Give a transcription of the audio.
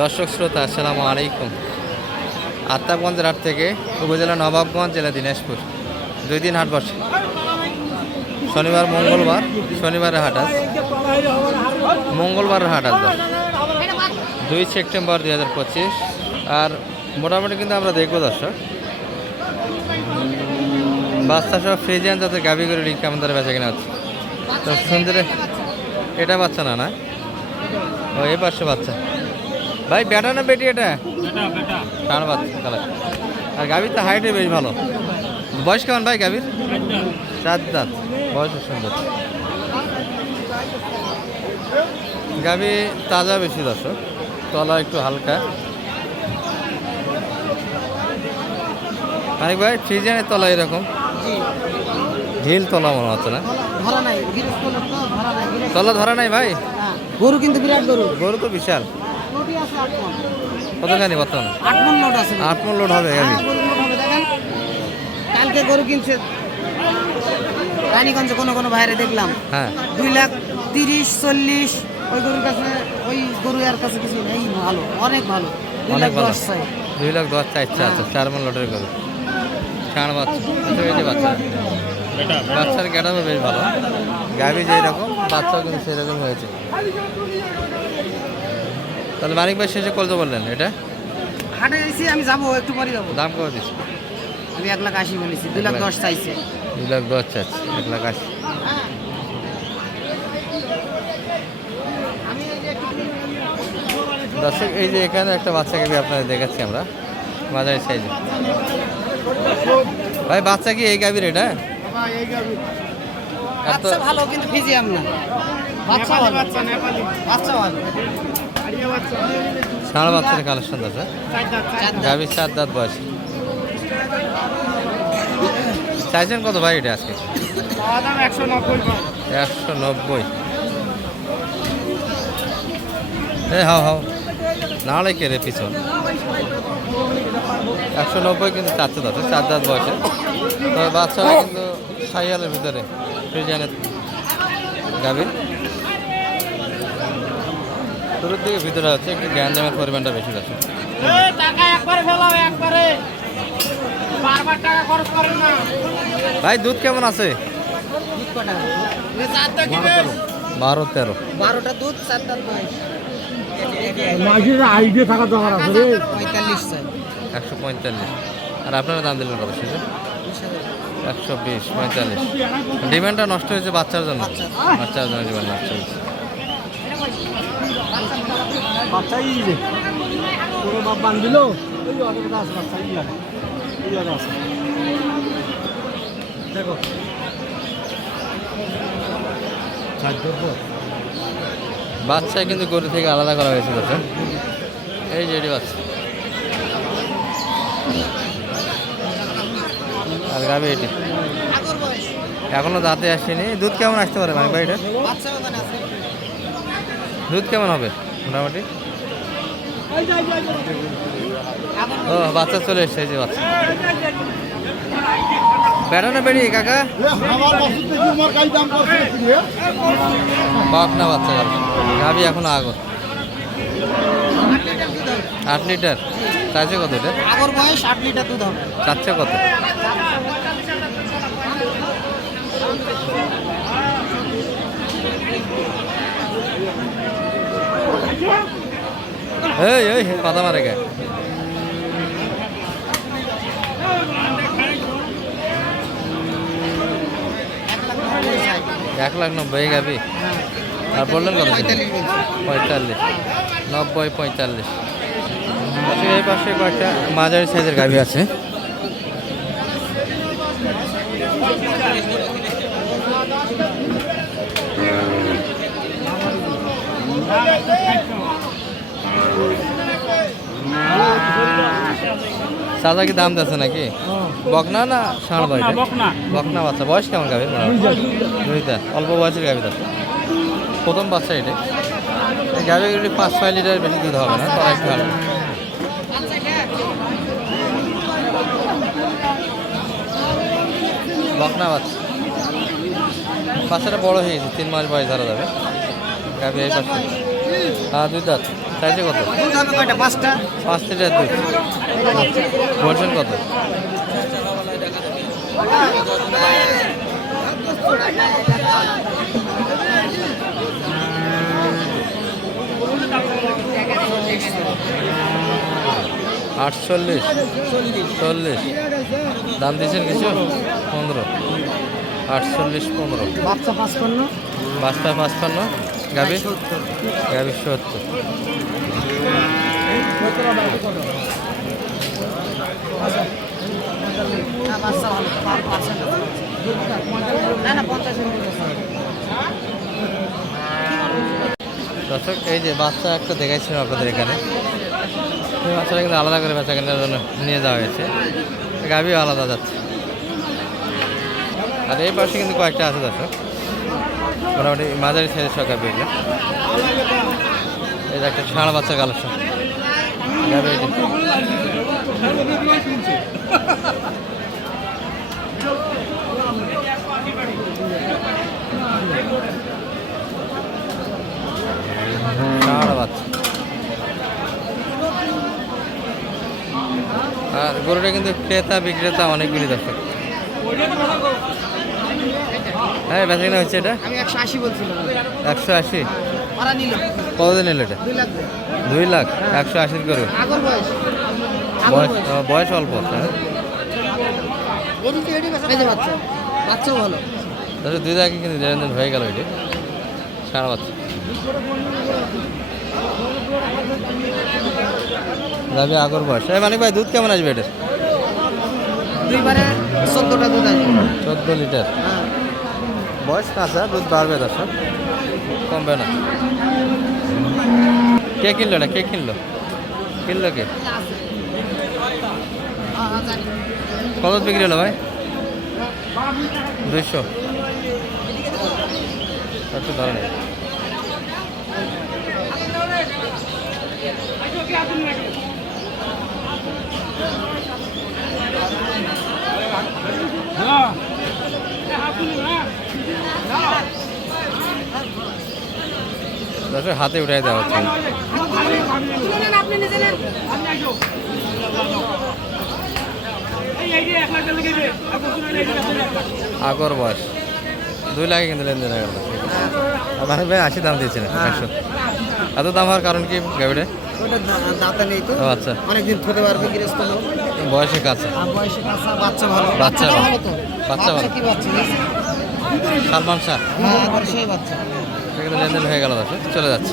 দর্শক শ্রোতা, আসসালামু আলাইকুম। আত্মাবগঞ্জের হাট থেকে উপজেলা নবাবগঞ্জ জেলা দিনাজপুর। দুই দিন হাট বসে। শনিবার, মঙ্গলবার, শনিবারের হাট আজ। মঙ্গলবারের হাট আজ। দুই সেপ্টেম্বর দুই হাজার পঁচিশ। আর মোটামুটি কিন্তু আমরা দেখব দর্শক। বাচ্চা সব ফ্রিজিয়ান যাতে গাভি করে কেমন ধরে বেঁচে কিনা হচ্ছে। তো সুন্দরে এটা বাচ্চা না না? ও, এ পাশে বাচ্চা। ভাই বেটা না বেটি এটা? বাচ্চা কালার। আর গাভীর তো হাইটে বেশ ভালো। বয়স কেমন ভাই গাভীর? চার দাঁত। বয়স সুন্দর। গাভী তাজা বেশি দর্শক। তলা একটু হালকা। মানিক ভাই ফ্রিজিয়ানের তলা এরকম? ঢিল তলা মনে হচ্ছে না? ধরা নাই গিরিশ করলে তো ধরা নাই গিরিশ তলা ধরা নাই ভাই? গরু কিন্তু বিরাট গরু। গরু তো বিশাল লোডই আছে আট মন কতখানি বর্তমানে? আট মন লোড আছে। আট মন লোড হবে গাভী হ্যাঁ, কালকে গরু কিনছে। রানীগঞ্জে কোনো কোনো বাইরে দেখলাম। হ্যাঁ। দুই লাখ তিরিশ চল্লিশ ওই গরুর কাছে ওই গরু আর কাছে কিছু নেই। ভালো অনেক ভালো। অনেক ভালো। দুই লাখ দশ চাইছে আচ্ছা চার মন লোডের গরু। ষাঁড় বাচ্চা আচ্ছা, বাচ্চা। বাচ্চার গ্যাটাবে বেশ ভালো। গাভি যেই রকম বাচ্চাও কিন্তু সেরকম হয়েছে। তাহলে মানিক ভাই শেষে কত বললেন এটা? হাটে এসে আমি যাব একটু পরে যাব। দাম কত দিচ্ছে আমি এক লাখ আশি বলেছি দুই লাখ দশ চাইছে। দুই লাখ দশ চাচ্ছে এক লাখ আশি। দর্শক এই যে এখানে একটা বাচ্চা গাভি আপনাদের দেখাচ্ছি আমরা মাঝারি সাইজে। ভাই বাচ্চা কি এই গাভির এটা? বাচ্চা ভালো কিন্তু ফিজিয়াম না। বাচ্চা ভালো। বাচ্চা ভালো। ষাঁড় বাচ্চার কালেকশন আছে। দাঁত। চার দাঁত বয়স। চাইছেন কত ভাই এটা আজকে? একশো নব্বই। এ, হাও হাও। নাহলে কে রে পিছন? একশো নব্বই কিন্তু চাচ্ছে দাঁত চার দাঁত বয়সে। তবে বাচ্চারা কিন্তু সাইয়ালের ভিতরে, ফ্রিজিয়ানের গাভীর। শুরুর দিকে ভিতরে আছে একটু গ্যাঞ্জামের পরিমাণটা বেশি আছে টাকা একবারে ফেলাও একবারে। বারবার টাকা খরচ করেন না। ভাই দুধ কেমন আছে? বারো তেরো। বারোটা দুধ আইডিয়া থাকা দরকার আছে একশো পঁয়তাল্লিশ। আর আপনারা দাম দিলেন কত একশো বিশ পঁয়তাল্লিশ। ডিমান্ডটা নষ্ট হয়েছে বাচ্চার জন্য? বাচ্চার জন্য ডিমান্ড নষ্ট হয়েছে। বাচ্চাই রে কোনো বাপ বান দিল ওই অটোটা আছে ওই অটো আছে দেখো। বাচ্চা কিন্তু গরু থেকে আলাদা করা হয়েছে দেখেন এই যে এটি বাচ্চা। আর গাবে এটি। এখনও দাঁতে আসেনি। দুধ কেমন আসতে পারে মানে ভাই এটা? বাচ্চা দুধ কেমন হবে মোটামুটি? ও বাচ্চা চলে এসছে এই যে বাচ্চা। বেড়ানো বেড়ি কাকা? বাপনা বাচ্চা গেল গাবি এখনও আগর। আট লিটার। চাইছে কত এটা? আগর বয়স আট লিটার দুধ হবে। চাচ্ছে কত? এই এই পাতা মারে গায়ে। এক লাখ নব্বই গাবি। আর বললেন কত পঁয়তাল্লিশ। নব্বই পঁয়তাল্লিশ। এই পাশে কয়েকটা মাঝারি সাইজের গাভী আছে। সাদা কি দাম দিচ্ছে নাকি? বকনা না ষাঁড় বাড়ি বকনা। বাচ্চা। বয়স কেমন গাভীর দুইটা। অল্প বয়সের গাভী আছে। প্রথম বাচ্চা এটা। গাভীগুলি পাঁচ ছয় লিটার বেশি দুধ হবে না তারা একটু ভালো। বকনা বাচ্চা। বাচ্চাটা বড় হয়ে গেছে তিন মাস বয়স ধরা যাবে। গাভী এই পাশে হ্যাঁ দুই দাঁত চাইছে কত? পাঁচটা পাঁচ লিটার দুধ বলছেন কত? আটচল্লিশ চল্লিশ। দাম দিয়েছেন কিছু? পনেরো। আটচল্লিশ পনেরো। বাচ্চা পাঁচপান্ন। পাঁচটা পাঁচপান্ন। গাবি? গাবি সত্তর। দর্শক এই যে বাচ্চা একটা দেখাইছিলাম আপনাদের এখানে। এই বাচ্চাটা কিন্তু আলাদা করে বাচ্চা কেনার জন্য নিয়ে যাওয়া হয়েছে। গাভিও আলাদা যাচ্ছে। আর এই পাশে কিন্তু কয়েকটা আছে দর্শক। মোটামুটি মাঝারি সাইজের সব গাভি এগুলো যে একটা ষাঁড় বাচ্চা বাচ্চা। আর গরুটা কিন্তু ক্রেতা বিক্রেতা অনেকগুলি দর্শক হ্যাঁ বেচা কিনা হচ্ছে এটা। আমি একশো আশি বলছিলাম। একশো আশি? কতদিন এলো এটা? দুই লাখ একশো আশির আগর বয়স। অল্প হ্যাঁ। তাহলে দুই লাখে কিন্তু লেনদেন হয়ে গেল এটি। সারা বাচ্চা। যাবে আগর বয়স। এই মানে ভাই দুধ কেমন আসবে এটা দুইবারে চোদ্দটা দুধ আসবে। চোদ্দ লিটার। হ্যাঁ। বয়স কাঁচা দুধ বাড়বে দর্শক কমবে না। কে কিনলো না কে কিনলো? কিনলো কে। কত বিক্রি হলো ভাই? দুইশো। একটু ধরেন। দর্শক হাতে উঠাই দেওয়া হচ্ছে। আগর বয়স। দুই লাখে কিন্তু লেনদেন হয়ে গেল। ভাই আশি দাম দিয়েছিলেন একশো। এত দাম হওয়ার কারণ কি গাড়িটা আচ্ছা। অনেকদিন ধরে পারবে গৃহস্থ বয়সে কাছে। বাচ্চা ভালো। বাচ্চা ভালো। বাচ্চা ভালো। সালমান শাহ। হ্যাঁ বাচ্চা। কিন্তু লেনদেন হয়ে গেল দর্শক চলে যাচ্ছে।